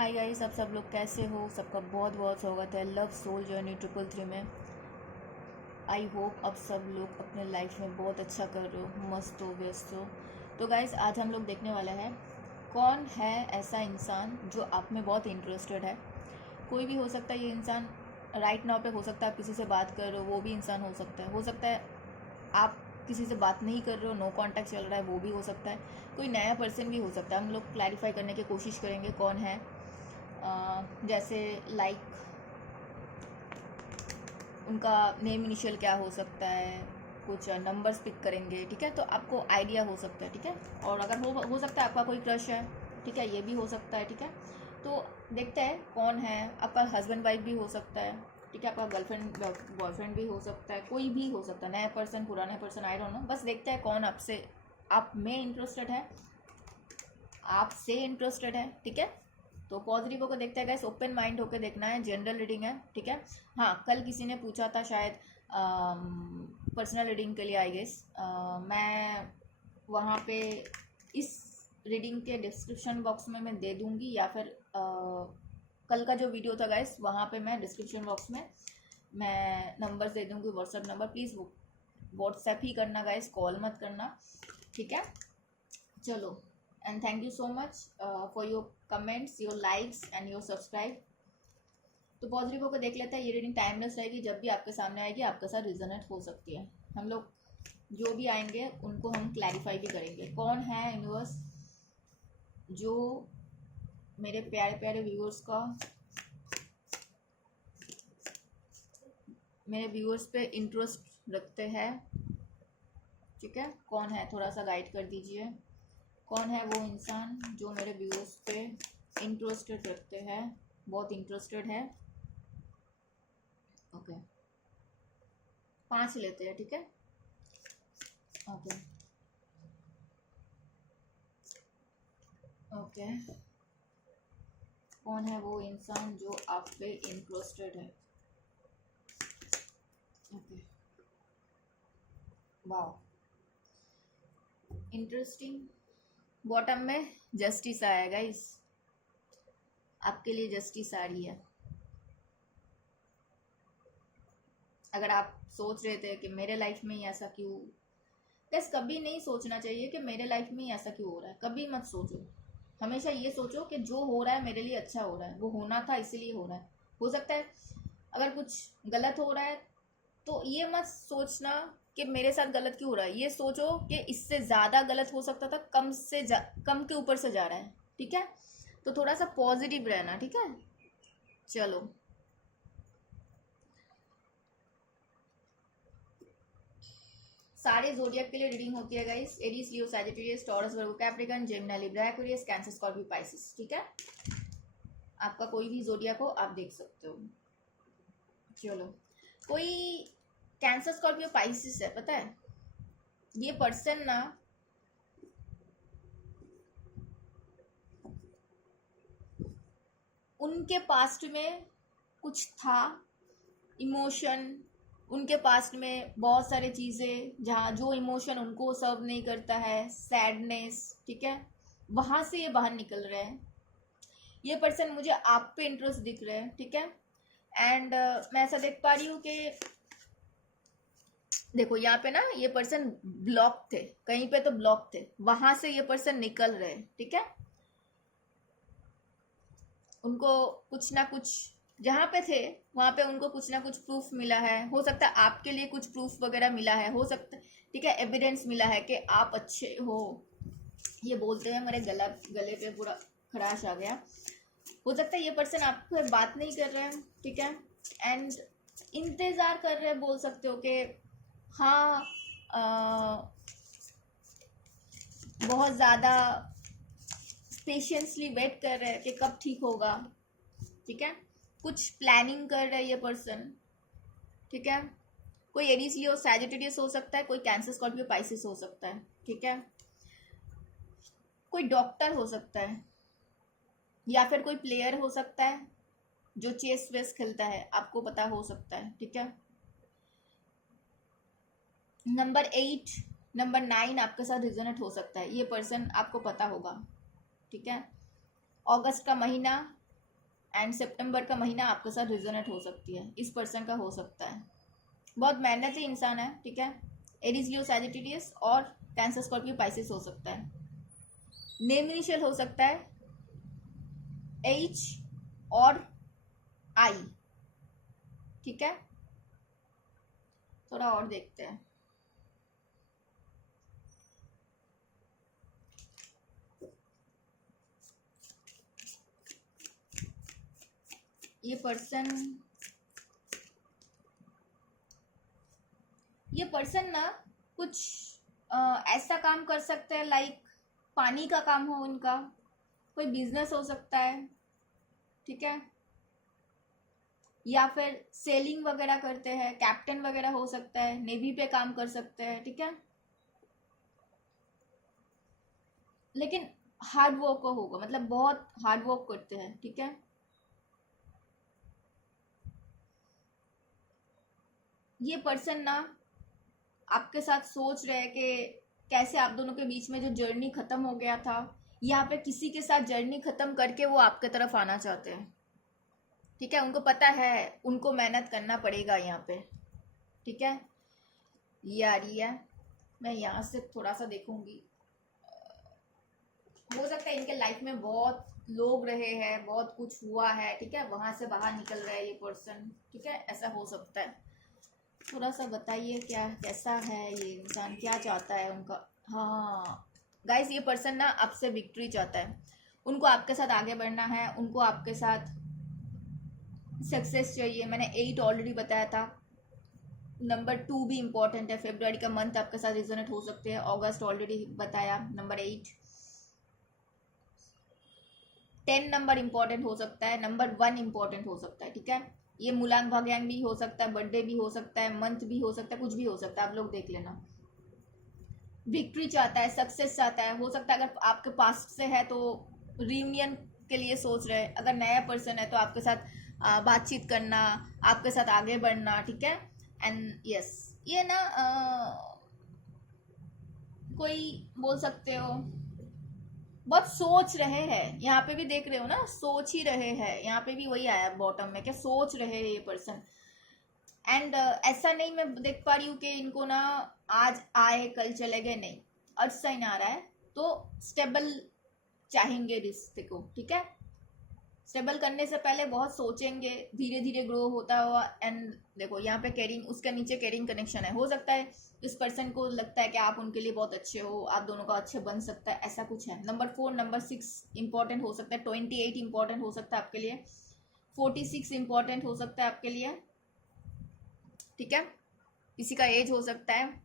Hi guys, आप सब लोग कैसे हो। सबका बहुत बहुत स्वागत है लव सोल जर्नी 333 में। आई होप अब सब लोग अपने लाइफ में बहुत अच्छा कर रहे हो, मस्त हो, व्यस्त हो। तो गाइस आज हम लोग देखने वाले हैं कौन है ऐसा इंसान जो आप में बहुत इंटरेस्टेड है। कोई भी हो सकता है ये इंसान। राइट नाउ पे हो सकता है आप किसी से बात कर रहे हो, वो भी इंसान हो सकता है आप किसी से बात नहीं कर रहे हो, नो कांटेक्ट चल रहा है, वो भी हो सकता है। कोई नया पर्सन भी हो सकता है। हम लोग क्लैरिफाई करने की कोशिश करेंगे कौन है। जैसे लाइक उनका नेम इनिशियल क्या हो सकता है, कुछ नंबर्स पिक करेंगे, ठीक है। तो आपको आइडिया हो सकता है, ठीक है। और अगर हो सकता है आपका कोई क्रश है, ठीक है, ये भी हो सकता है, ठीक है। तो देखते हैं कौन है। आपका हस्बैंड वाइफ भी हो सकता है, ठीक है। आपका गर्लफ्रेंड बॉयफ्रेंड भी हो सकता है, कोई भी हो सकता है, नया पर्सन, पुराना पर्सन, आई डोंट नो। बस देखते हैं कौन आपसे आप में इंटरेस्टेड है, आपसे इंटरेस्टेड है, ठीक है। तो पॉजिटिव होकर देखते हैं गाइस, ओपन माइंड होकर देखना है। जनरल रीडिंग है, ठीक है। हाँ, कल किसी ने पूछा था शायद पर्सनल रीडिंग के लिए, आई गेस मैं वहाँ पे इस रीडिंग के डिस्क्रिप्शन बॉक्स में मैं दे दूँगी, या फिर कल का जो वीडियो था गाइस वहाँ पे मैं डिस्क्रिप्शन बॉक्स में मैं नंबर दे दूँगी, व्हाट्सएप नंबर। प्लीज़ व्हाट्सएप ही करना गाइस, कॉल मत करना, ठीक है। चलो, and thank you so much for your comments, your likes and your subscribe. तो पॉजिटिव होकर देख लेते हैं। ये रीडिंग टाइमलेस रहेगी, जब भी आपके सामने आएगी आपके साथ रिजोनेट हो सकती है। हम लोग जो भी आएंगे उनको हम क्लैरिफाई भी करेंगे। कौन है यूनिवर्स जो मेरे प्यारे प्यारे व्यूअर्स का, मेरे व्यूअर्स पे इंटरेस्ट रखते हैं, ठीक है। कौन है, थोड़ा सा गाइड कर दीजिए। कौन है वो इंसान जो मेरे व्यूअर्स पे इंटरेस्टेड रखते हैं, बहुत इंटरेस्टेड है। ओके, 5 लेते हैं, ठीक है। ओके ओके, कौन है वो इंसान जो आप पे इंटरेस्टेड है। Okay, wow, interesting. बॉटम में जस्टिस आया गाइस, आपके लिए जस्टिस आ रही है। अगर आप सोच रहे थे कि मेरे लाइफ में ही ऐसा क्यों, बस कभी नहीं सोचना चाहिए कि मेरे लाइफ में ही ऐसा क्यों हो रहा है। कभी मत सोचो, हमेशा ये सोचो कि जो हो रहा है मेरे लिए अच्छा हो रहा है, वो होना था इसीलिए हो रहा है। हो सकता है अगर कुछ गलत हो रहा है तो ये मत सोचना कि मेरे साथ गलत क्यों हो रहा है, ये सोचो कि इससे ज़्यादा गलत हो सकता था, कम के ऊपर से जा रहा है, ठीक है। तो थोड़ा सा पॉजिटिव रहना, ठीक है। चलो, सारे जोडियक के लिए रीडिंग होती है guys. Aries, Leo, Sagittarius, Taurus, Virgo, Capricorn, Gemini, Libra, Aquarius, Cancer, Scorpio, Pisces, ठीक है। आपका कोई भी जोडियक हो आप देख सकते हो। चलो, कोई कैंसर, स्कॉर्पियो, पाइसेस है, पता है ये पर्सन ना उनके पास्ट में कुछ था, इमोशन, उनके पास्ट में बहुत सारे चीज़ें जहाँ जो इमोशन उनको सर्व नहीं करता है, सैडनेस, ठीक है, वहाँ से ये बाहर निकल रहे हैं। ये पर्सन मुझे आप पे इंटरेस्ट दिख रहे हैं, ठीक है। एंड मैं ऐसा देख पा रही हूँ कि देखो यहाँ पे ना ये पर्सन ब्लॉक थे, कहीं पे तो ब्लॉक थे, वहां से ये पर्सन निकल रहे हैं, ठीक है। उनको कुछ ना कुछ, जहाँ पे थे वहां पे उनको कुछ ना कुछ प्रूफ मिला है। हो सकता है आपके लिए कुछ प्रूफ वगैरह मिला है, हो सकता है, ठीक है, एविडेंस मिला है कि आप अच्छे हो। ये बोलते हैं मेरे गले पे पूरा खराश आ गया। हो सकता है ये पर्सन आपको बात नहीं कर रहे हैं, ठीक है, एंड इंतजार कर रहे हैं, बोल सकते हो कि हाँ, बहुत ज़्यादा पेशेंसली वेट कर रहे हैं कि कब ठीक होगा, ठीक है। कुछ प्लानिंग कर रहा है ये पर्सन, ठीक है। कोई एरीज, लियो, सैजिटेरियस हो सकता है, कोई कैंसर, स्कॉर्पियो, पाइसेस हो सकता है, ठीक है। कोई डॉक्टर हो सकता है, या फिर कोई प्लेयर हो सकता है जो चेस वेस खेलता है, आपको पता हो सकता है, ठीक है। नंबर 8, नंबर 9 आपके साथ रिजोनेट हो सकता है। ये पर्सन आपको पता होगा, ठीक है। अगस्त का महीना, एंड सितंबर का महीना आपके साथ रिजोनेट हो सकती है, इस पर्सन का हो सकता है। बहुत मेहनती इंसान है, ठीक है। एरीज लियो सैजिटेरियस और कैंसर स्कॉर्पियो पाइसेस हो सकता है। नेम इनिशियल हो सकता है H और I, ठीक है। थोड़ा और देखते हैं। ये पर्सन ना कुछ ऐसा काम कर सकते हैं, लाइक पानी का काम हो उनका, कोई बिजनेस हो सकता है, ठीक है। या फिर सेलिंग वगैरह करते हैं, कैप्टन वगैरह हो सकता है, नेवी पे काम कर सकते हैं, ठीक है। लेकिन हार्ड वर्क होगा, मतलब बहुत हार्ड वर्क करते हैं, ठीक है। ये पर्सन ना आपके साथ सोच रहे हैं कि कैसे आप दोनों के बीच में जो जर्नी खत्म हो गया था, यहाँ पे किसी के साथ जर्नी खत्म करके वो आपके तरफ आना चाहते हैं, ठीक है। उनको पता है उनको मेहनत करना पड़ेगा यहाँ पे, ठीक है। ये आ रही है, मैं यहाँ से थोड़ा सा देखूंगी। हो सकता है इनके लाइफ में बहुत लोग रहे हैं, बहुत कुछ हुआ है, ठीक है, वहां से बाहर निकल रहा है ये पर्सन, ठीक है, ऐसा हो सकता है। थोड़ा सा बताइए क्या कैसा है ये इंसान, क्या चाहता है उनका। हाँ गाइस, ये पर्सन ना आपसे विक्ट्री चाहता है, उनको आपके साथ आगे बढ़ना है, उनको आपके साथ सक्सेस चाहिए। मैंने 8 ऑलरेडी बताया था। नंबर 2 भी इम्पोर्टेंट है, फेब्रुआरी का मंथ आपके साथ रिजोनेट हो सकते हैं, अगस्त ऑलरेडी बताया। नंबर 8, 10 नंबर इम्पोर्टेंट हो सकता है, नंबर 1 इम्पोर्टेंट हो सकता है, ठीक है। ये मुलांग भाग्यांग भी हो सकता है, बर्थडे भी हो सकता है, मंथ भी हो सकता है, कुछ भी हो सकता है, आप लोग देख लेना। विक्ट्री चाहता है, सक्सेस चाहता है, हो सकता है अगर आपके पास से है तो रियूनियन के लिए सोच रहे हैं, अगर नया पर्सन है तो आपके साथ बातचीत करना, आपके साथ आगे बढ़ना, ठीक है। एंड यस, ये ना कोई बोल सकते हो बहुत सोच रहे हैं, यहाँ पे भी देख रहे हो ना, सोच ही रहे हैं, यहाँ पे भी वही आया बॉटम में, क्या सोच रहे हैं ये पर्सन। एंड ऐसा नहीं मैं देख पा रही हूँ कि इनको ना आज आए कल चले गए, नहीं, अर्थ साइन आ रहा है, तो स्टेबल चाहेंगे रिश्ते को, ठीक है। स्टेबल करने से पहले बहुत सोचेंगे, धीरे धीरे ग्रो होता हुआ। एंड देखो यहाँ पे केयरिंग, उसके नीचे केयरिंग कनेक्शन है, हो सकता है इस पर्सन को लगता है कि आप उनके लिए बहुत अच्छे हो, आप दोनों का अच्छे बन सकता है, ऐसा कुछ है। नंबर 4, नंबर 6 इंपॉर्टेंट हो सकता है, 28 इंपॉर्टेंट हो सकता है आपके लिए, 46 इंपॉर्टेंट हो सकता है आपके लिए, ठीक है। किसी का एज हो सकता है।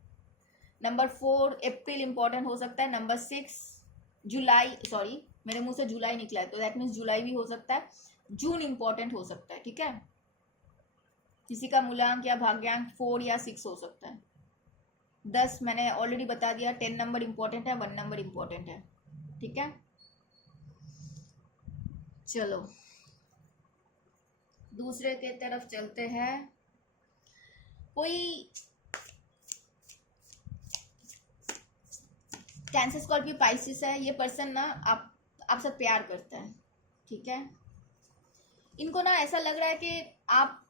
नंबर 4 अप्रैल इंपॉर्टेंट हो सकता है। नंबर 6 जुलाई, सॉरी मेरे मुंह से जुलाई निकला है तो दैट मीन्स जुलाई भी हो सकता है। जून इंपॉर्टेंट हो सकता है, ठीक है। किसी का मूलांक या भाग्यांक 4 या 6 हो सकता है। 10 मैंने ऑलरेडी बता दिया, 10 नंबर इंपॉर्टेंट है, 1 नंबर इंपॉर्टेंट है, ठीक है। चलो दूसरे के तरफ चलते हैं। कोई कैंसर स्कॉर्पियो पाइसिस है, ये पर्सन ना आपसे प्यार करता है, ठीक है। इनको ना ऐसा लग रहा है कि आप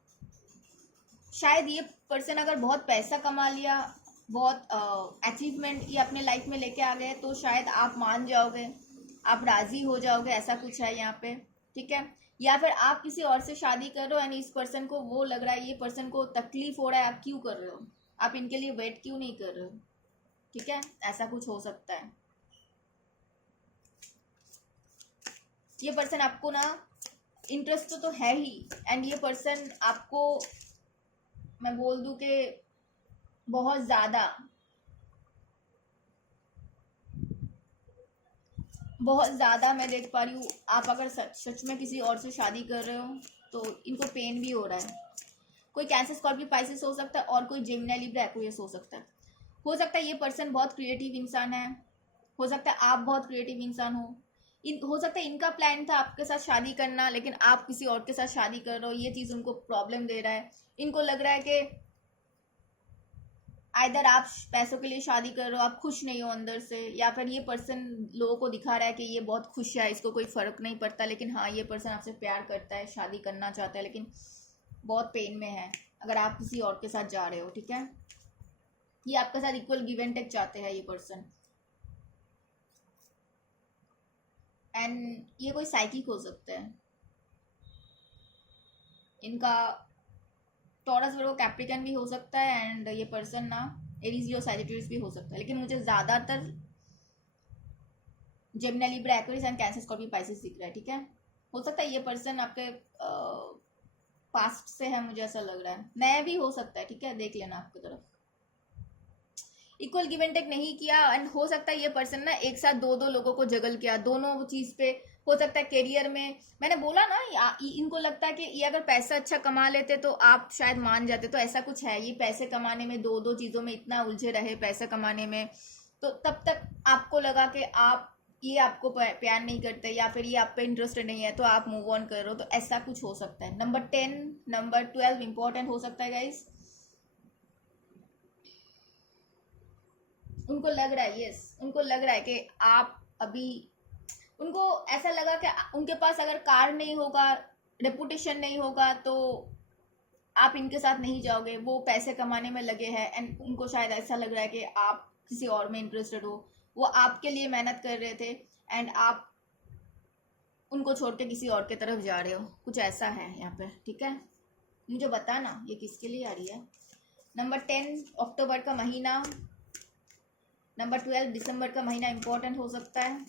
शायद ये पर्सन अगर बहुत पैसा कमा लिया, बहुत अचीवमेंट ये अपने लाइफ में लेके आ गए तो शायद आप मान जाओगे, आप राजी हो जाओगे, ऐसा कुछ है यहाँ पे, ठीक है। या फिर आप किसी और से शादी कर रहे हो यानी इस पर्सन को वो लग रहा है, ये पर्सन को तकलीफ हो रहा है, आप क्यों कर रहे हो, आप इनके लिए वेट क्यों नहीं कर रहे हो, ठीक है, ऐसा कुछ हो सकता है। ये पर्सन आपको ना इंटरेस्ट तो है ही, एंड ये पर्सन आपको मैं बोल दूं कि बहुत ज़्यादा मैं देख पा रही हूँ। आप अगर सच में किसी और से शादी कर रहे हो तो इनको पेन भी हो रहा है। कोई कैंसर स्कॉर्पियो पाइसेस हो सकता है और कोई जेमिनी लिब्रा एक्वेरियस हो सकता है। हो सकता है ये पर्सन बहुत क्रिएटिव इंसान है, हो सकता है आप बहुत क्रिएटिव इंसान हो। हो सकता है इनका प्लान था आपके साथ शादी करना, लेकिन आप किसी और के साथ शादी कर रहे हो, ये चीज़ उनको प्रॉब्लम दे रहा है। इनको लग रहा है कि आइदर आप पैसों के लिए शादी कर रहे हो, आप खुश नहीं हो अंदर से, या फिर ये पर्सन लोगों को दिखा रहा है कि ये बहुत खुश है, इसको कोई फर्क नहीं पड़ता, लेकिन हाँ ये पर्सन आपसे प्यार करता है, शादी करना चाहता है, लेकिन बहुत पेन में है अगर आप किसी और के साथ जा रहे हो। ठीक है, ये आपके साथ इक्वल गिव एंड टेक चाहते हैं ये पर्सन। एंड ये कोई साइकिक हो सकता है, इनका टॉरस वर्गो कैप्रिकन भी हो सकता है, एंड ये पर्सन ना एरीज लियो सैजिटेरियस भी हो सकता है, लेकिन मुझे ज़्यादातर Gemini Libra Aquarius and cancer Scorpio Pisces दिख रहा है। ठीक है, हो सकता है ये पर्सन आपके पास्ट से है, मुझे ऐसा लग रहा है, नया भी हो सकता है। ठीक है, देख लेना आपकी तरफ। इक्वल गिव एंड टेक नहीं किया, एंड हो सकता है ये पर्सन ना एक साथ दो दो लोगों को जगल किया, दोनों चीज पे। हो सकता है करियर में, मैंने बोला ना इनको लगता है कि ये अगर पैसा अच्छा कमा लेते तो आप शायद मान जाते, तो ऐसा कुछ है, ये पैसे कमाने में दो दो चीजों में इतना उलझे रहे पैसे कमाने में, तो तब तक आपको लगा कि आप ये आपको प्यार नहीं करते, या फिर ये आप पे इंटरेस्ट नहीं है, तो आप मूव ऑन कर रहे हो, तो ऐसा कुछ हो सकता है। नंबर 10 नंबर 12 इंपॉर्टेंट हो सकता है गाइस। उनको लग रहा है, यस उनको लग रहा है कि आप अभी, उनको ऐसा लगा कि उनके पास अगर कार नहीं होगा, रेपुटेशन नहीं होगा, तो आप इनके साथ नहीं जाओगे, वो पैसे कमाने में लगे हैं, एंड उनको शायद ऐसा लग रहा है कि आप किसी और में इंटरेस्टेड हो, वो आपके लिए मेहनत कर रहे थे एंड आप उनको छोड़ के किसी और की तरफ जा रहे हो, कुछ ऐसा है यहाँ पे। ठीक है, मुझे बताना ये किसके लिए आ रही है। नंबर 10 अक्टूबर का महीना, नंबर 12 दिसंबर का महीना इंपॉर्टेंट हो सकता है।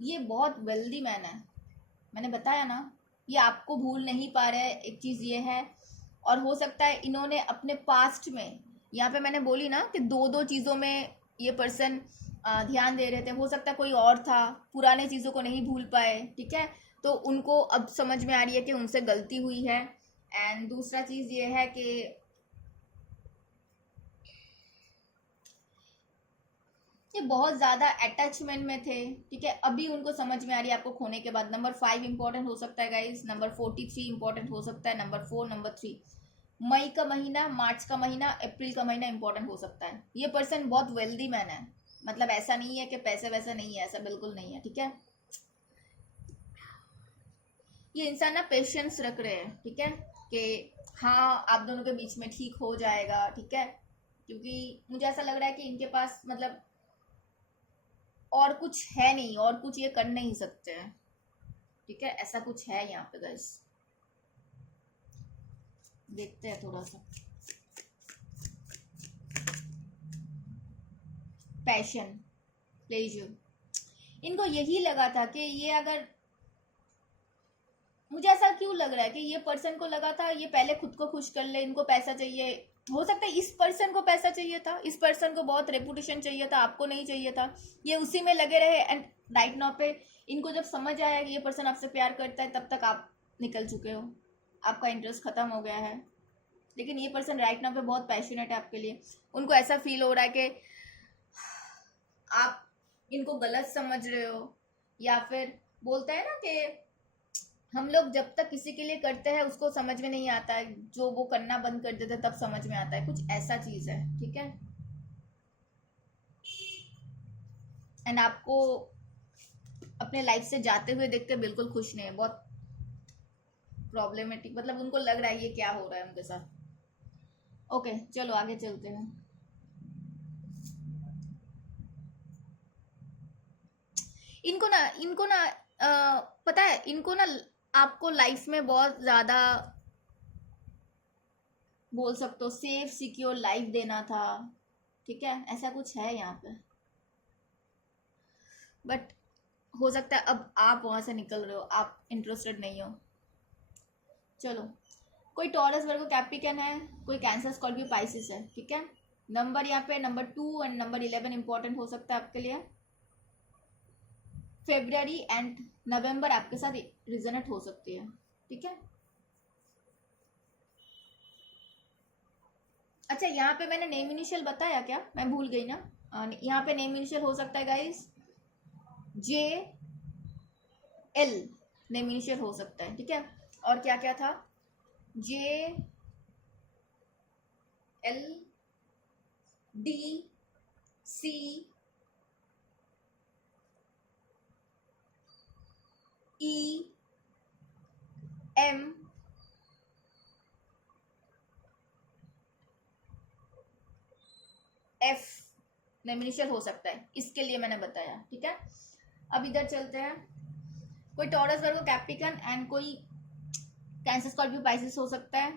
ये बहुत वेल्दी मैन है, मैंने बताया ना, ये आपको भूल नहीं पा रहे हैं, एक चीज़ ये है। और हो सकता है इन्होंने अपने पास्ट में, यहाँ पे मैंने बोली ना कि दो दो चीज़ों में ये पर्सन ध्यान दे रहे थे, हो सकता है कोई और था, पुराने चीज़ों को नहीं भूल पाए। ठीक है, तो उनको अब समझ में आ रही है कि उनसे गलती हुई है। एंड दूसरा चीज़ ये है कि ये बहुत ज़्यादा अटैचमेंट में थे। ठीक है, अभी उनको समझ में आ रही है आपको खोने के बाद। नंबर 5 इंपॉर्टेंट हो सकता है गाइस, नंबर 43 इंपॉर्टेंट हो सकता है, नंबर 4 नंबर 3 मई का महीना, मार्च का महीना, अप्रैल का महीना इंपॉर्टेंट हो सकता है। ये पर्सन बहुत वेल्दी मैन है, मतलब ऐसा नहीं है कि पैसे वैसा नहीं है, ऐसा बिल्कुल नहीं है। ठीक है, ये इंसान ना पेशेंस रख रहे हैं। ठीक है, कि हाँ आप दोनों के बीच में ठीक हो जाएगा। ठीक है, क्योंकि मुझे ऐसा लग रहा है कि इनके पास मतलब और कुछ है नहीं, और कुछ ये कर नहीं सकते हैं। ठीक है, ऐसा कुछ है यहाँ पे गाइस, देखते हैं थोड़ा सा। पैशन, प्लेजर, इनको यही लगा था कि ये अगर, मुझे ऐसा क्यों लग रहा है कि ये पर्सन को लगा था ये पहले खुद को खुश कर ले, इनको पैसा चाहिए। हो सकता है इस पर्सन को पैसा चाहिए था, इस पर्सन को बहुत रेपुटेशन चाहिए था, आपको नहीं चाहिए था, ये उसी में लगे रहे। एंड राइट नाउ पे इनको जब समझ आया कि ये पर्सन आपसे प्यार करता है, तब तक आप निकल चुके हो, आपका इंटरेस्ट खत्म हो गया है। लेकिन ये पर्सन राइट नाउ पे बहुत पैशनेट है आपके लिए, उनको ऐसा फील हो रहा है कि आप इनको गलत समझ रहे हो, या फिर बोलते हैं ना कि हम लोग जब तक किसी के लिए करते हैं उसको समझ में नहीं आता है, जो वो करना बंद कर देते तब समझ में आता है, कुछ ऐसा चीज है। ठीक है, एंड आपको अपने लाइफ से जाते हुए देख के बिल्कुल खुश नहीं है, बहुत प्रॉब्लमेटिक, मतलब उनको लग रहा है ये क्या हो रहा है उनके साथ। ओके चलो आगे चलते हैं। इनको ना पता है, इनको ना आपको लाइफ में बहुत ज्यादा बोल सकते हो सेफ सिक्योर लाइफ देना था। ठीक है, ऐसा कुछ है यहाँ पे, बट हो सकता है अब आप वहां से निकल रहे हो, आप इंटरेस्टेड नहीं हो। चलो, कोई टॉरस वर्गो कैप्रिकन है, कोई कैंसर स्कॉर्पियो पाइसिस है। ठीक है, नंबर यहाँ पे नंबर 2 एंड नंबर 11 इंपॉर्टेंट हो सकता है आपके लिए। फेब्रुअरी एंड नवंबर आपके साथ रिजनेट हो सकती है। ठीक है, अच्छा यहाँ पे मैंने नेम इनिशियल बताया क्या, मैं भूल गई ना। यहाँ पे नेम इनिशियल हो सकता है गाइस, JL नेम इनिशियल हो सकता है। ठीक है, और क्या क्या था, J LDCEMF नेम इनिशियल हो सकता है, इसके लिए मैंने बताया, ठीक है। अब इधर चलते हैं, कोई टॉरस वर्गो कैप्टिकन एंड कोई कैंसर स्कॉर्पियो पाइसेस हो सकता है।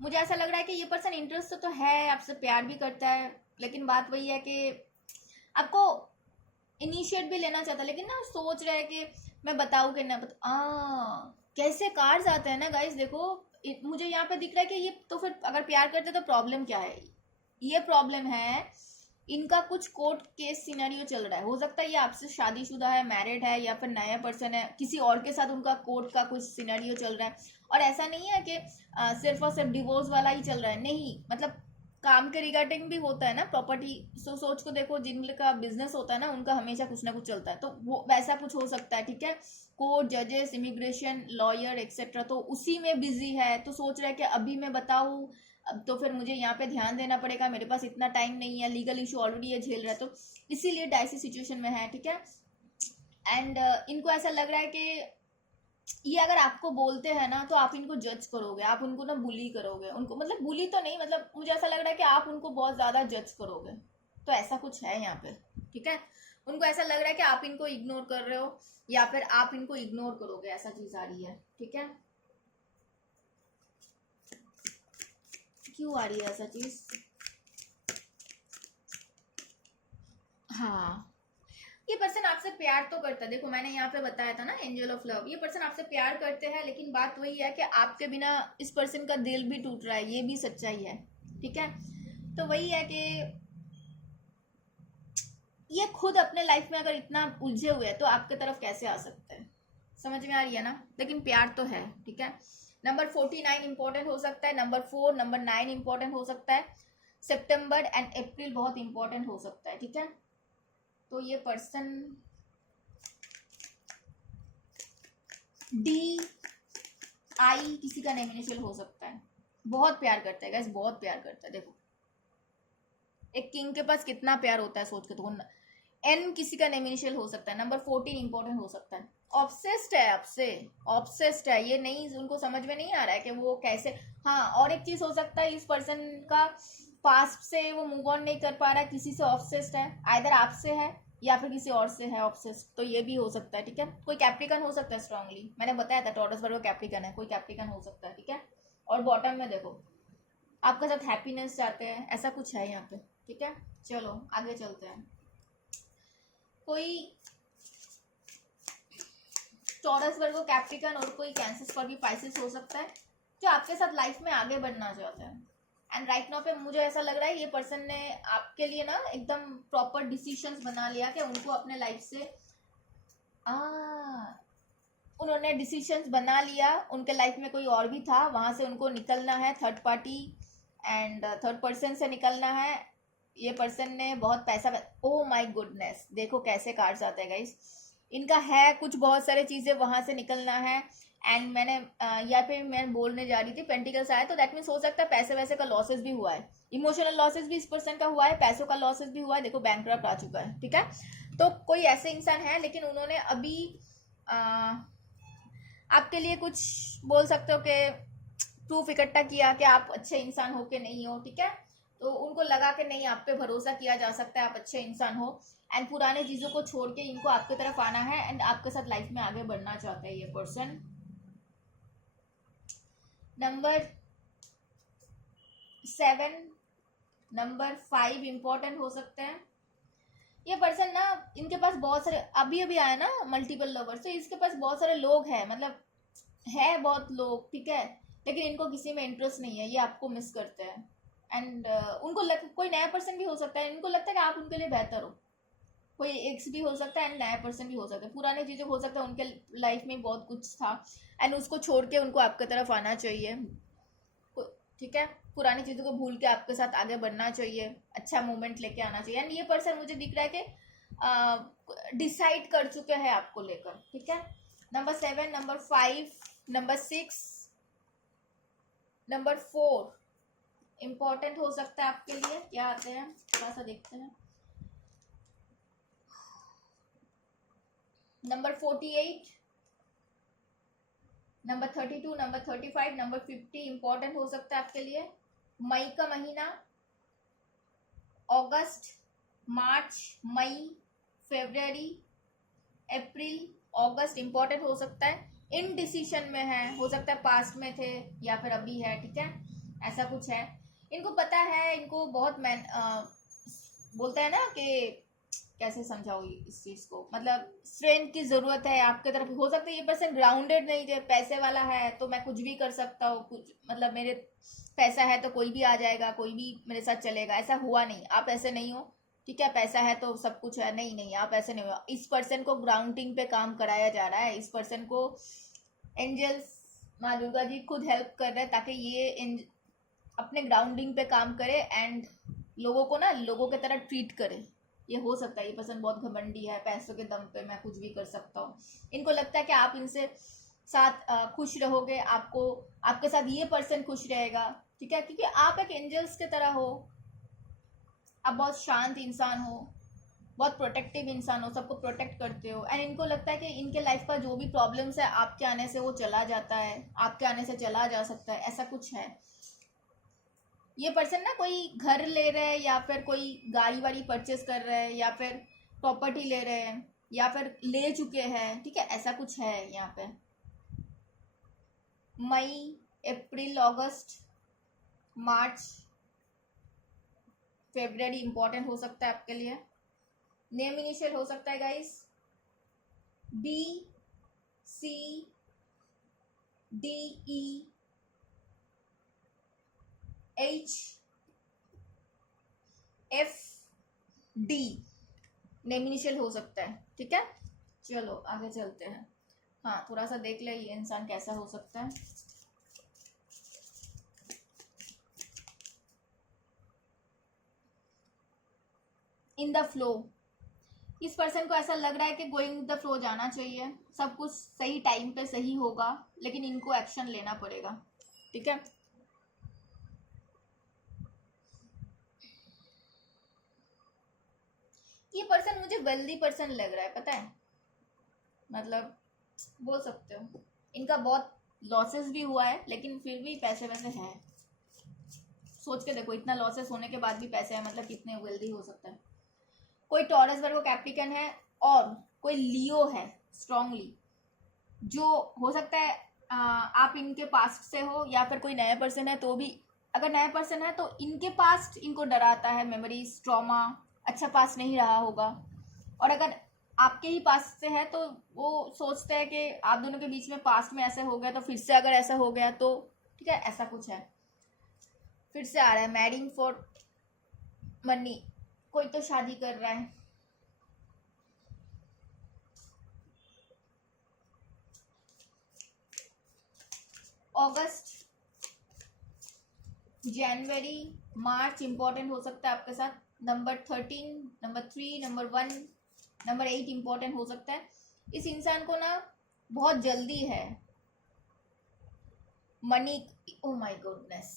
मुझे ऐसा लग रहा है कि ये पर्सन इंटरेस्ट तो है, आपसे प्यार भी करता है, लेकिन बात वही है कि आपको इनिशिएट भी लेना चाहता है, लेकिन ना सोच रहा है कि मैं बताऊँ कि ना कैसे कार्ड्स आते हैं ना गाइस, देखो मुझे यहाँ पे दिख रहा है कि ये तो फिर अगर प्यार करते तो प्रॉब्लम क्या है, ये प्रॉब्लम है इनका कुछ कोर्ट केस सिनेरियो चल रहा है। हो सकता है ये आपसे शादीशुदा है, मैरिड है, या फिर नया पर्सन है, किसी और के साथ उनका कोर्ट का कुछ सिनेरियो चल रहा है। और ऐसा नहीं है कि सिर्फ और सिर्फ डिवोर्स वाला ही चल रहा है, नहीं, मतलब काम के रिगार्डिंग भी होता है ना, प्रॉपर्टी। सोच को देखो, जिनका बिजनेस होता है ना उनका हमेशा कुछ ना कुछ चलता है, तो वो वैसा कुछ हो सकता है, ठीक है। कोर्ट, जजेस, इमिग्रेशन, लॉयर एक्सेट्रा, तो उसी में बिजी है, तो सोच रहा है कि अभी मैं बताऊँ अब तो फिर मुझे यहाँ पे ध्यान देना पड़ेगा, मेरे पास इतना टाइम नहीं है, लीगल इशू ऑलरेडी ये झेल रहा है, तो इसीलिए डाइसी सिचुएशन में है, ठीक है। एंड इनको ऐसा लग रहा है कि ये अगर आपको बोलते हैं ना तो आप इनको जज करोगे, आप उनको ना बुली करोगे, उनको मतलब बुली तो नहीं, मतलब मुझे ऐसा लग रहा है कि आप उनको बहुत ज़्यादा जज करोगे, तो ऐसा कुछ है यहाँ पे, ठीक है। उनको ऐसा लग रहा है कि आप इनको इग्नोर कर रहे हो या फिर आप इनको इग्नोर करोगे, ऐसा चीज़ आ रही है, ठीक है। क्यों आ रही है ऐसा चीज़? हाँ, ये पर्सन आपसे प्यार तो करता है, देखो मैंने यहाँ पे बताया था ना, एंजल ऑफ लव, ये पर्सन आपसे प्यार करते हैं, लेकिन बात वही है कि आपके बिना इस पर्सन का दिल भी टूट रहा है, ये भी सच्चाई है, ठीक है। तो वही है कि ये खुद अपने लाइफ में अगर इतना उलझे हुए हैं तो आपके तरफ कैसे आ सकते हैं, समझ में आ रही है ना, लेकिन प्यार तो है, ठीक है। नंबर 49 इंपॉर्टेंट हो सकता है, नंबर 4, नंबर 9 इंपॉर्टेंट हो सकता है, सितंबर एंड अप्रैल बहुत इंपॉर्टेंट हो सकता है, ठीक है। तो ये पर्सन DI किसी का नेम इनिशियल हो सकता है, बहुत प्यार करता है गाइस, बहुत प्यार करता है, देखो एक किंग के पास कितना प्यार होता है, सोच के तो। N किसी का नेम इनिशियल हो सकता है, नंबर 14 इंपॉर्टेंट हो सकता है, ऑब्सेस्ड है आपसे, ऑब्सेस्ड है, ये नहीं, उनको समझ में नहीं आ रहा है कि वो कैसे। हाँ, और एक चीज हो सकता है, इस पर्सन का पास्ट से वो मूव ऑन नहीं कर पा रहा है, किसी से ऑब्सेस्ड है, आइदर आपसे है या फिर किसी और से है ऑब्सेस्ड, तो ये भी हो सकता है, ठीक है। कोई कैप्रिकन हो सकता है स्ट्रांगली, मैंने बताया था टॉरस वर्गो कैप्रिकन है, कोई कैप्रिकन हो सकता है, ठीक है। और बॉटम में देखो आपका साथ हैप्पीनेस चाहते हैं, ऐसा कुछ है यहाँ पे, ठीक है। चलो आगे चलते हैं, कोई टॉरस वर्गो कैप्रिकन और कोई कैंसर स्कॉर्पियो पाइसेस हो सकता है जो आपके साथ लाइफ में आगे बढ़ना चाहता है। एंड राइट नाउ पे मुझे ऐसा लग रहा है ये पर्सन ने आपके लिए ना एकदम प्रॉपर डिसीजंस बना लिया कि उनको अपने लाइफ से उन्होंने डिसीजंस बना लिया, उनके लाइफ में कोई और भी था, वहां से उनको निकलना है, third party and third person से निकलना है। ये पर्सन ने बहुत पैसा, ओ माय गुडनेस, देखो कैसे कार्ड्स आते हैं गाइस, इनका है कुछ बहुत सारे चीजें, वहां से निकलना है। एंड मैंने यहाँ पे मैं बोलने जा रही थी पेंटिकल्स आया, तो दैट मीन्स हो सकता है पैसे वैसे का लॉसेस भी हुआ है, इमोशनल लॉसेस भी इस पर्सन का हुआ है, पैसों का लॉसेस भी हुआ है, देखो बैंकक्रप्ट आ चुका है, ठीक है। तो कोई ऐसे इंसान है, लेकिन उन्होंने अभी आपके लिए कुछ बोल सकते हो कि प्रूफ इकट्ठा किया कि आप अच्छे इंसान हो कि नहीं हो, ठीक है। तो उनको लगा कि नहीं, आप पे भरोसा किया जा सकता है, आप अच्छे इंसान हो, एंड पुराने चीज़ों को छोड़ के इनको आपके तरफ आना है एंड आपके साथ लाइफ में आगे बढ़ना चाहता है ये पर्सन। नंबर 7, नंबर 5 इंपॉर्टेंट हो सकते हैं। ये पर्सन ना, इनके पास बहुत सारे, अभी अभी आया ना मल्टीपल लवर्स, तो इसके पास बहुत सारे लोग हैं, मतलब है बहुत लोग, ठीक है, लेकिन इनको किसी में इंटरेस्ट नहीं है, ये आपको मिस करते हैं। एंड उनको कोई नया पर्सन भी हो सकता है, इनको लगता है कि आप उनके लिए बेहतर हो, कोई एक्स भी हो सकता है एंड नया पर्सन भी हो सकता है, पुरानी चीज़ें हो सकता है, उनके लाइफ में बहुत कुछ था एंड उसको छोड़ के उनको आपकी तरफ आना चाहिए, ठीक है। पुरानी चीज़ों को भूल के आपके साथ आगे बढ़ना चाहिए, अच्छा मोमेंट लेके आना चाहिए। एंड ये पर्सन मुझे दिख रहा है कि डिसाइड कर चुके हैं आपको लेकर, ठीक है। Number 7, number 5, number 6, number 4 important हो सकता है आपके लिए। क्या आते हैं थोड़ा सा देखते हैं। Number 48, number 32, number 35, number 50 important हो सकता है आपके लिए। मई का महीना, अगस्त, मार्च, मई, फरवरी, अप्रैल, अगस्त इंपॉर्टेंट हो सकता है। इन डिसीशन में है, हो सकता है पास्ट में थे या फिर अभी है, ठीक है, ऐसा कुछ है। इनको पता है, इनको बहुत बोलता है ना कि कैसे समझाओ इस चीज को, मतलब स्ट्रेंथ की जरूरत है आपके तरफ। हो सकता है ये पर्सन ग्राउंडेड नहीं थे, पैसे वाला है तो मैं कुछ भी कर सकता हूँ, कुछ मतलब मेरे पैसा है तो कोई भी आ जाएगा, कोई भी मेरे साथ चलेगा, ऐसा हुआ नहीं। आप ऐसे नहीं हो, ठीक है, पैसा है तो सब कुछ है, नहीं नहीं, आप ऐसे नहीं हो। इस पर्सन को ग्राउंडिंग पे काम कराया जा रहा है, इस पर्सन को एंजल्स माँ दुर्गा जी खुद हेल्प कर रहे हैं ताकि ये अपने ग्राउंडिंग पे काम करे एंड लोगों को ना लोगों की तरह ट्रीट करे। ये हो सकता है ये पर्सन बहुत घमंडी है, पैसों के दम पे मैं कुछ भी कर सकता हूँ। इनको लगता है कि आप इनसे साथ खुश रहोगे, आपको आपके साथ ये पर्सन खुश रहेगा, ठीक है, क्योंकि आप एक एंजल्स की तरह हो। आप बहुत शांत इंसान हो, बहुत प्रोटेक्टिव इंसान हो, सबको प्रोटेक्ट करते हो। एंड इनको लगता है कि इनके लाइफ का जो भी प्रॉब्लम्स है आपके आने से वो चला जाता है, आपके आने से चला जा सकता है, ऐसा कुछ है। ये पर्सन ना कोई घर ले रहे हैं या फिर कोई गाड़ी वाड़ी परचेस कर रहे हैं या फिर प्रॉपर्टी ले रहे हैं या फिर ले चुके हैं, ठीक है, ऐसा कुछ है यहाँ पे। मई, अप्रैल, अगस्त, मार्च, फरवरी इंपॉर्टेंट हो सकता है आपके लिए। नेम इनिशियल हो सकता है guys, B, C, D, E, H, F, D name initial हो सकता है, ठीक है। चलो आगे चलते हैं। हाँ थोड़ा सा देख ले ये इंसान कैसा हो सकता है। इन द फ्लो, इस पर्सन को ऐसा लग रहा है कि गोइंग विद द फ्लो जाना चाहिए, सब कुछ सही टाइम पे सही होगा, लेकिन इनको एक्शन लेना पड़ेगा, ठीक है। ये पर्सन मुझे वेल्दी पर्सन लग रहा है, पता है, मतलब बोल सकते हो इनका बहुत लॉसेस भी हुआ है लेकिन फिर भी पैसे वैसे हैं। सोच के देखो, इतना लॉसेस होने के बाद भी पैसे हैं, मतलब कितने वेल्दी हो सकता है। कोई टॉरस वर्गो कैप्रिकन है और कोई लियो है स्ट्रांगली, जो हो सकता है आप इनके पास्ट से हो या फिर कोई नया पर्सन है तो भी। अगर नया पर्सन है तो इनके पास्ट इनको डराता है, मेमोरीज, ट्रॉमा, अच्छा पास्ट नहीं रहा होगा। और अगर आपके ही पास्ट से है तो वो सोचते हैं कि आप दोनों के बीच में पास्ट में ऐसा हो गया तो फिर से अगर ऐसा हो गया तो, ठीक है, ऐसा कुछ है। फिर से आ रहा है मैरिंग फॉर मनी, कोई तो शादी कर रहा है। अगस्त, जनवरी, मार्च इंपॉर्टेंट हो सकता है आपके साथ। Number 13, number 3, number 1, number 8 important हो सकता है। इस इंसान को ना बहुत जल्दी है मनी, ओ माय गुडनेस,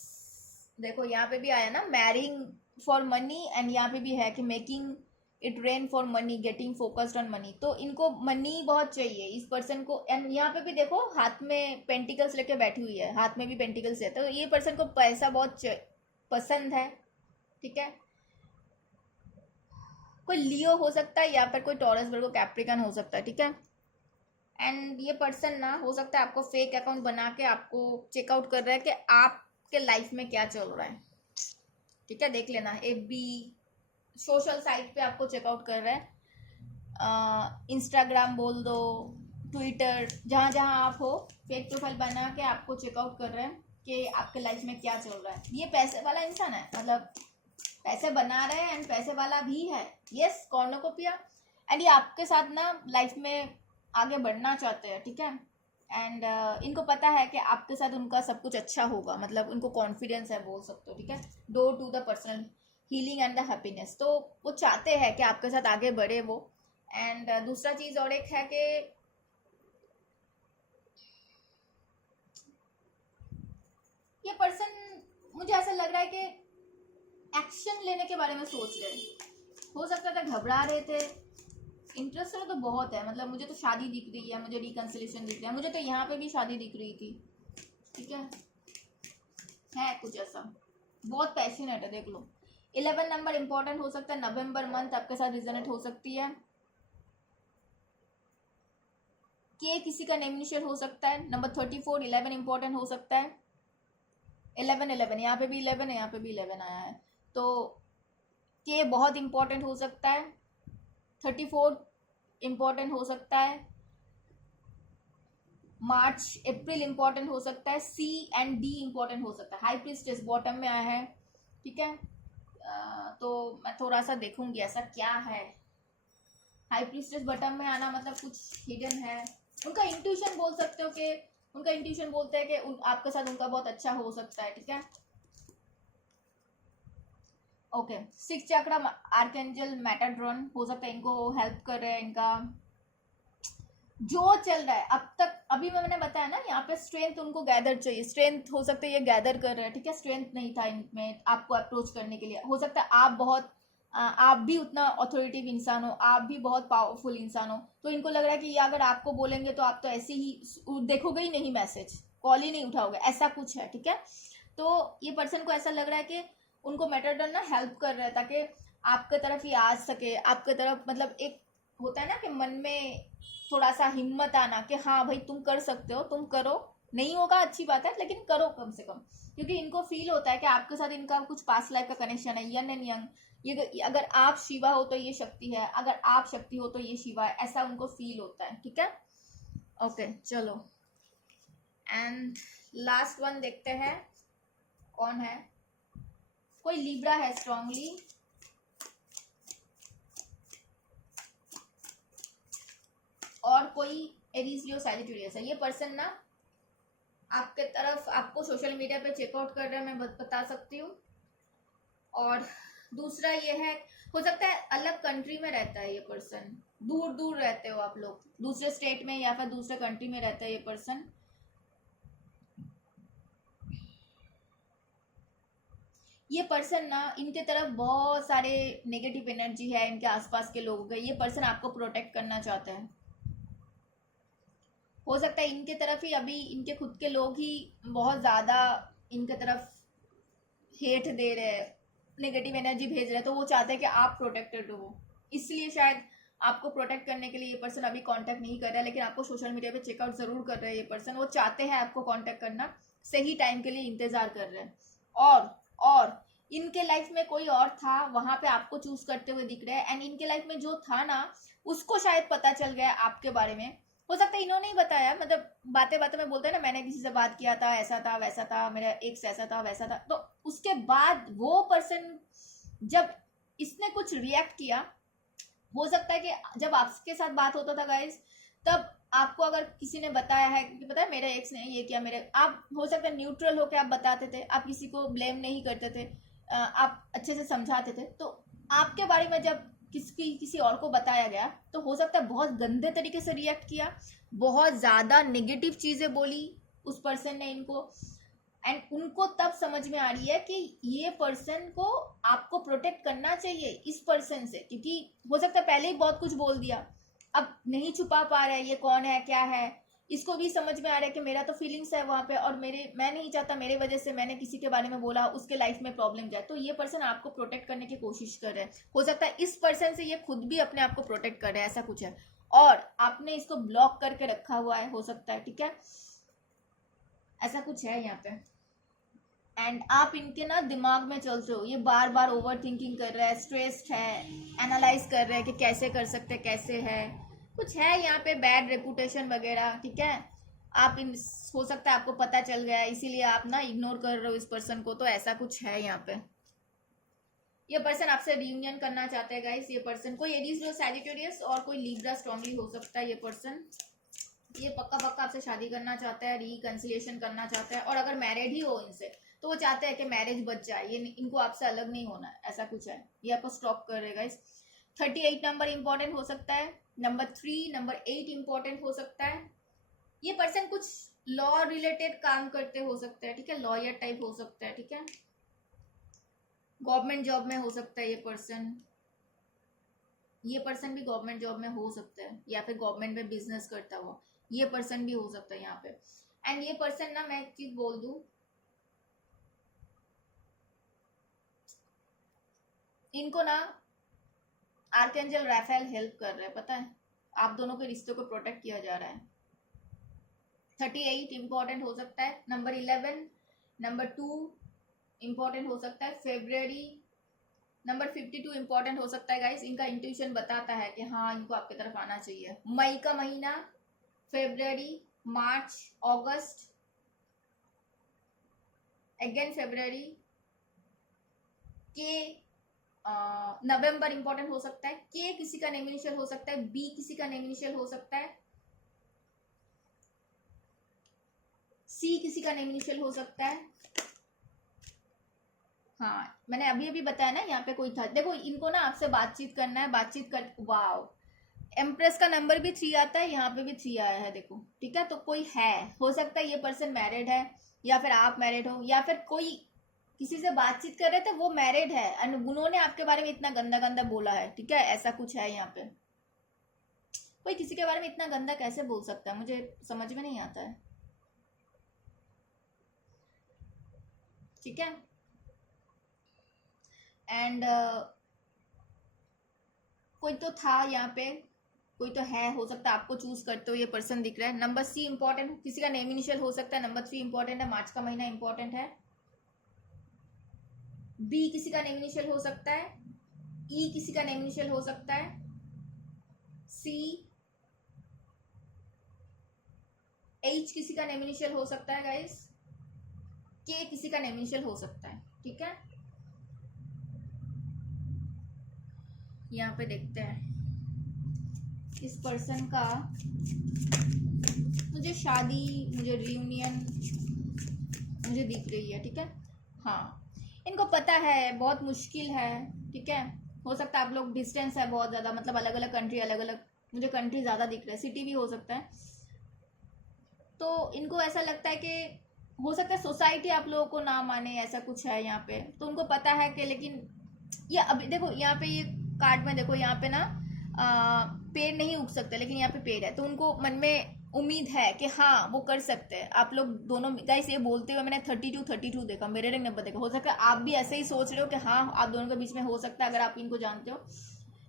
देखो यहाँ पे भी आया ना मैरिंग फॉर मनी एंड यहाँ पे भी है कि making it rain for money, getting focused on money. तो इनको मनी बहुत चाहिए इस पर्सन को। एंड यहाँ पे भी देखो हाथ में पेंटिकल्स लेके बैठी हुई है, हाथ में भी पेंटिकल्स है, तो ये पर्सन को पैसा बहुत पसंद है, ठीक है। कोई लियो हो सकता है या फिर कोई टॉरस वर्गो कैप्रिकन हो सकता है, ठीक है। एंड ये पर्सन ना हो सकता है आपको फेक अकाउंट बना के आपको चेकआउट कर रहा है कि आपके लाइफ में क्या चल रहा है, ठीक है, देख लेना। FB सोशल साइट पे आपको चेकआउट कर रहा है, इंस्टाग्राम बोल दो, ट्विटर, जहाँ जहाँ आप हो, फेक प्रोफाइल बना के आपको चेकआउट कर रहे हैं कि आपके लाइफ में क्या चल रहा है। ये पैसे वाला इंसान है, मतलब पैसे बना रहे हैं एंड पैसे वाला भी है, यस, कॉर्नोकोपिया। एंड ये आपके साथ ना लाइफ में आगे बढ़ना चाहते हैं, ठीक है। एंड इनको पता है कि आपके साथ उनका सब कुछ अच्छा होगा, मतलब उनको कॉन्फिडेंस है, बोल सकते हो, ठीक है। Door to the personal healing and the happiness, तो वो चाहते हैं कि आपके साथ आगे बढ़े वो। एंड दूसरा चीज और एक है कि ये पर्सन मुझे ऐसा लग रहा है कि एक्शन लेने के बारे में सोच रहे हैं, हो सकता था घबरा रहे थे। इंटरेस्ट तो बहुत है, मतलब मुझे तो शादी दिख रही है, मुझे रिकंसिलेशन दिख रहा है, मुझे तो यहाँ पे भी शादी दिख रही थी, ठीक है कुछ ऐसा, बहुत पैशनेट है, देख लो। 11 नंबर इंपॉर्टेंट हो सकता है, नवंबर मंथ आपके साथ रिजनेट हो सकती है। के किसी का नेम इनिशियल हो सकता है। नंबर 34 11 इंपॉर्टेंट हो सकता है। 11 यहाँ पे भी 11 है, यहाँ पे भी 11 आया है, तो के बहुत इंपॉर्टेंट हो सकता है। 34 इंपॉर्टेंट हो सकता है। मार्च अप्रैल इंपॉर्टेंट हो सकता है। सी एंड डी इंपॉर्टेंट हो सकता है। हाई प्रीस्टेस बॉटम में आया है, ठीक है। तो मैं थोड़ा सा देखूंगी ऐसा क्या है। हाई प्रीस्टेस बॉटम में आना मतलब कुछ हिडन है। उनका इंट्यूशन बोल सकते हो कि उनका इंट्यूशन बोलता है कि आपके साथ उनका बहुत अच्छा हो सकता है, ठीक है। ओके, 6 चक्रा आर्कएंजल मेटाट्रॉन हो सकता है, इनको हेल्प कर रहे हैं। इनका जो चल रहा है अब तक, अभी मैंने बताया ना, यहाँ पे स्ट्रेंथ उनको गैदर चाहिए, स्ट्रेंथ हो सकता है ये गैदर कर रहे हैं, ठीक है। स्ट्रेंथ नहीं था इनमें आपको अप्रोच करने के लिए। हो सकता है आप भी उतना ऑथोरिटेटिव इंसान हो, आप भी बहुत पावरफुल इंसान हो, तो इनको लग रहा है कि ये अगर आपको बोलेंगे तो आप तो ऐसे ही देखोगे ही नहीं, मैसेज कॉल ही नहीं उठाओगे, ऐसा कुछ है, ठीक है। तो ये पर्सन को ऐसा लग रहा है कि उनको मेटाडॉन ना हेल्प कर रहा है, ताकि आपके तरफ ही आ सके, आपके तरफ, मतलब एक होता है ना कि मन में थोड़ा सा हिम्मत आना कि हाँ भाई तुम कर सकते हो, तुम करो, नहीं होगा अच्छी बात है लेकिन करो कम से कम। क्योंकि इनको फील होता है कि आपके साथ इनका कुछ पास्ट लाइफ का कनेक्शन है, यन एंड यंग। ये अगर आप शिवा हो तो ये शक्ति है, अगर आप शक्ति हो तो ये शिवा है, ऐसा उनको फील होता है, ठीक है। ओके चलो, एंड लास्ट वन देखते हैं कौन है। कोई लिब्रा है स्ट्रांगली, और कोई एरीज लियो सैजिटेरियस है। ये पर्सन ना आपके तरफ, आपको सोशल मीडिया पे चेकआउट कर रहा है, मैं बता सकती हूँ। और दूसरा ये है, हो सकता है अलग कंट्री में रहता है ये पर्सन, दूर दूर रहते हो आप लोग, दूसरे स्टेट में या फिर दूसरे कंट्री में रहता है ये पर्सन। ये पर्सन ना, इनके तरफ बहुत सारे नेगेटिव एनर्जी है इनके आसपास के लोगों के। ये पर्सन आपको प्रोटेक्ट करना चाहता है। हो सकता है इनके तरफ ही अभी इनके खुद के लोग ही बहुत ज़्यादा इनके तरफ हेट दे रहे हैं, नेगेटिव एनर्जी भेज रहे हैं, तो वो चाहते हैं कि आप प्रोटेक्टेड हो, इसलिए शायद आपको प्रोटेक्ट करने के लिए ये पर्सन अभी कांटेक्ट नहीं कर रहा है, लेकिन आपको सोशल मीडिया पे चेकआउट ज़रूर कर रहा है ये पर्सन। वो चाहते हैं आपको कांटेक्ट करना, सही टाइम के लिए इंतज़ार कर रहे हैं। और इनके लाइफ में कोई और था, वहां पे आपको चूज करते हुए दिख रहा है। एंड इनके लाइफ में जो था ना, उसको शायद पता चल गया आपके बारे में। हो सकता है इन्होंने ही बताया, मतलब बातें बातें में बोलते हैं ना, मैंने किसी से बात किया था, ऐसा था वैसा था, मेरा एक्स ऐसा था वैसा था, तो उसके बाद वो पर्सन जब इसने कुछ रिएक्ट किया, हो सकता है कि जब आपके साथ बात होता था गाइस, तब आपको अगर किसी ने बताया है कि पता है मेरे एक्स ने ये किया, मेरे, आप हो सकता है न्यूट्रल होकर आप बताते थे, आप किसी को ब्लेम नहीं करते थे, आप अच्छे से समझाते थे। तो आपके बारे में जब किसी और को बताया गया, तो हो सकता है बहुत गंदे तरीके से रिएक्ट किया, बहुत ज़्यादा नेगेटिव चीज़ें बोली उस पर्सन ने इनको। एंड उनको तब समझ में आ रही है कि ये पर्सन को आपको प्रोटेक्ट करना चाहिए इस पर्सन से, क्योंकि हो सकता है पहले ही बहुत कुछ बोल दिया, अब नहीं छुपा पा रहा है ये कौन है क्या है। इसको भी समझ में आ रहा है कि मेरा तो फीलिंग्स है वहाँ पे, और मैं नहीं चाहता मेरे वजह से मैंने किसी के बारे में बोला उसके लाइफ में प्रॉब्लम जाए, तो ये पर्सन आपको प्रोटेक्ट करने की कोशिश कर रहा है। हो सकता है इस पर्सन से ये खुद भी अपने आप को प्रोटेक्ट कर रहा है, ऐसा कुछ है, और आपने इसको ब्लॉक करके रखा हुआ है, हो सकता है, ठीक है, ऐसा कुछ है यहाँ पे। एंड आप इनके ना दिमाग में चलते हो, ये बार बार ओवर थिंकिंग कर रहा है, स्ट्रेस्ड है, एनालाइज कर रहा है कि कैसे कर सकते, कैसे है, कुछ है यहाँ पे बैड रेपुटेशन वगैरह, ठीक है। आप इन, हो सकता है आपको पता चल गया, इसीलिए आप ना इग्नोर कर रहे हो इस पर्सन को, तो ऐसा कुछ है यहाँ पे। ये पर्सन आपसे रियूनियन करना चाहते हैं गाइस। ये पर्सन कोई एरीज लो सैजिटेरियस और कोई लिब्रा स्ट्रांगली हो सकता है। ये पर्सन ये पक्का पक्का आपसे शादी करना चाहता है, रिकंसिलिएशन करना चाहता है, और अगर मैरिड ही हो इनसे तो वो चाहते हैं कि मैरिज बच जाए, ये इनको आपसे अलग नहीं होना है, ऐसा कुछ है। ये आपको स्टॉप कर रहेगा। इस 38 नंबर इंपॉर्टेंट हो सकता है, नंबर 3 नंबर 8 इंपॉर्टेंट हो सकता है। ये पर्सन कुछ लॉ रिलेटेड काम करते हो सकते हैं, ठीक है, लॉयर टाइप हो सकता है, ठीक है, गवर्नमेंट जॉब में हो सकता है ये पर्सन भी गवर्नमेंट जॉब में हो सकता है, या फिर गवर्नमेंट में बिजनेस करता हुआ ये पर्सन भी हो सकता है यहाँ पे। एंड ये पर्सन ना, मैं एक चीज बोल दूं, इनको ना आर्कएंजल राफेल हेल्प कर रहा है, पता है, आप दोनों के रिश्तों को प्रोटेक्ट किया जा रहा है। 38 इंपॉर्टेंट हो सकता है, नंबर 11, नंबर 2 इंपॉर्टेंट हो सकता है, फेब्रुअरी, नंबर 52 इंपॉर्टेंट हो सकता है गाइस। इनका इंट्यूशन बताता है कि हाँ इनको आपकी तरफ आना चाहिए। मई का महीना, फेब्रुअरी, मार्च, अगस्त, अगेन फेब्रुअरी के, नवंबर इंपॉर्टेंट हो सकता है। के किसी का नेम इनिशियल हो सकता है, बी किसी का नेम इनिशियल हो सकता है, सी किसी का नेम इनिशियल हो सकता है। हाँ मैंने अभी अभी बताया ना, यहाँ पे कोई था, देखो इनको ना आपसे बातचीत करना है, बातचीत कर, वाओ, एम्प्रेस का नंबर भी 3 आता है, यहाँ पे भी 3 आया है, देखो, ठीक है। तो कोई है, हो सकता है ये पर्सन मैरिड है, या फिर आप मैरिड हो, या फिर कोई किसी से बातचीत कर रहे थे वो मैरिड है और उन्होंने आपके बारे में इतना गंदा गंदा बोला है, ठीक है, ऐसा कुछ है यहाँ पे। कोई किसी के बारे में इतना गंदा कैसे बोल सकता है, मुझे समझ में नहीं आता है, ठीक है। एंड कोई तो था यहाँ पे, कोई तो है, हो सकता है आपको चूज करते हो ये पर्सन दिख रहा है। नंबर सी इंपॉर्टेंट, किसी का नेम इनिशियल हो सकता है। नंबर 3 इंपॉर्टेंट है, मार्च का महीना इंपॉर्टेंट है। बी किसी का नेम इनिशियल हो सकता है, ई किसी का नेम इनिशियल हो सकता है, सी, एच किसी का नेम इनिशियल हो सकता है गाइस, के किसी का नेम इनिशियल हो सकता है, ठीक है। यहाँ पे देखते हैं इस पर्सन का, मुझे शादी, मुझे रियूनियन मुझे दिख रही है, ठीक है। हाँ इनको पता है बहुत मुश्किल है, ठीक है। हो सकता है आप लोग डिस्टेंस है बहुत ज़्यादा, मतलब अलग अलग कंट्री, अलग अलग, मुझे कंट्री ज़्यादा दिख रहा है, सिटी भी हो सकता है। तो इनको ऐसा लगता है कि हो सकता है सोसाइटी आप लोगों को ना माने, ऐसा कुछ है यहाँ पे। तो उनको पता है कि, लेकिन ये अभी देखो यहाँ पे, ये कार्ड में देखो यहाँ पे ना पेड़ नहीं उग सकते, लेकिन यहाँ पे पेड़ है, तो उनको मन में उम्मीद है कि हाँ वो कर सकते हैं। आप लोग दोनों गाइस ये बोलते हुए मैंने 32 देखा, मेरे रिंग नंबर देखा, हो सकता है आप भी ऐसे ही सोच रहे हो कि हाँ आप दोनों के बीच में हो सकता है, अगर आप इनको जानते हो।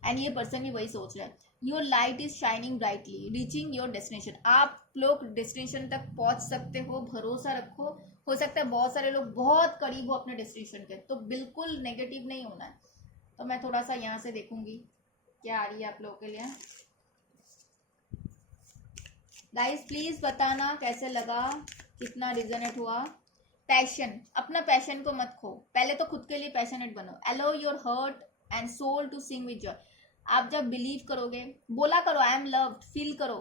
एंड ये पर्सन भी वही सोच रहा है। Your light is shining brightly, reaching your destination, आप लोग डेस्टिनेशन तक पहुंच सकते हो, भरोसा रखो। हो सकता है बहुत सारे लोग बहुत करीब हो अपने डेस्टिनेशन के, तो बिल्कुल नेगेटिव नहीं होना है। तो मैं थोड़ा सा यहाँ से देखूंगी क्या आ रही है आप लोगों के लिए। गाइस प्लीज बताना कैसे लगा, कितना रिजनेट हुआ। पैशन, अपना पैशन को मत खो, पहले तो खुद के लिए पैशनेट बनो। Allow your heart and soul to sing with joy, आप जब बिलीव करोगे, बोला करो आई एम लव्ड, फील करो,